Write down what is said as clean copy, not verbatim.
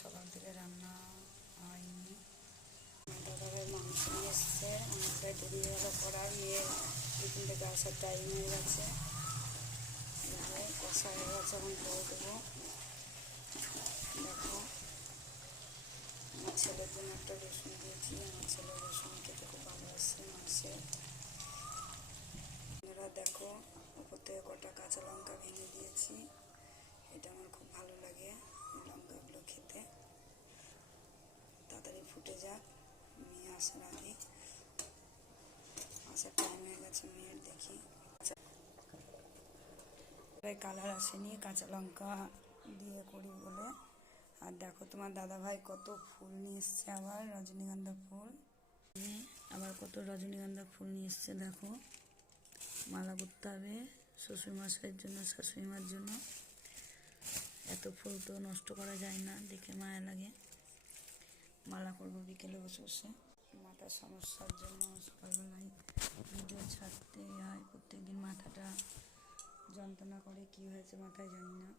সকাল থেকে রান্না হয়নি। দাদাভাই মাংস নিয়ে এসছে, অনেকটাই দেরি হয়ে গেল করার, মেয়ের টিফিন থেকে আসার টাইম হয়ে গেছে। কষা হয়ে গেছে, এখন ধরে দেবো। দেখো আমার ছেলের জন্য একটা রসুন দিয়েছি, আমার ছেলে রসুন খেতে খুব ভালোবাসে মাংসের। এরা দেখো উপর থেকে কটা কাঁচা লঙ্কা ভেঙে দিয়েছি, এটা আমার খুব ভালো লাগে লঙ্কাগুলো খেতে। তাড়াতাড়ি ফুটে যাক, মেয়ে আসার আগে, আসার টাইম হয়ে গেছে মেয়ের। দেখি কালার আসেনি কাঁচা লঙ্কা দিয়ে করি বলে। আর দেখো তোমার দাদাভাই কত ফুল নিয়ে এসছে, আবার রজনীগন্ধা ফুল, আবার কত রজনীগন্ধা ফুল নিয়ে এসছে। দেখো মালা করতে হবে শ্বশুরমশাইয়ের জন্য, শাশুড়িমার জন্য। এত ফুল তো নষ্ট করা যায় না, দেখে মায়া লাগে। মালা করবো বিকেলে বসে বসে। মাথার সমস্যার জন্য সকালবেলায় ভিডিও ছাড়তে হয়, প্রত্যেকদিন মাথাটা যন্ত্রণা করে, কি হয়েছে মাথায় জানি না।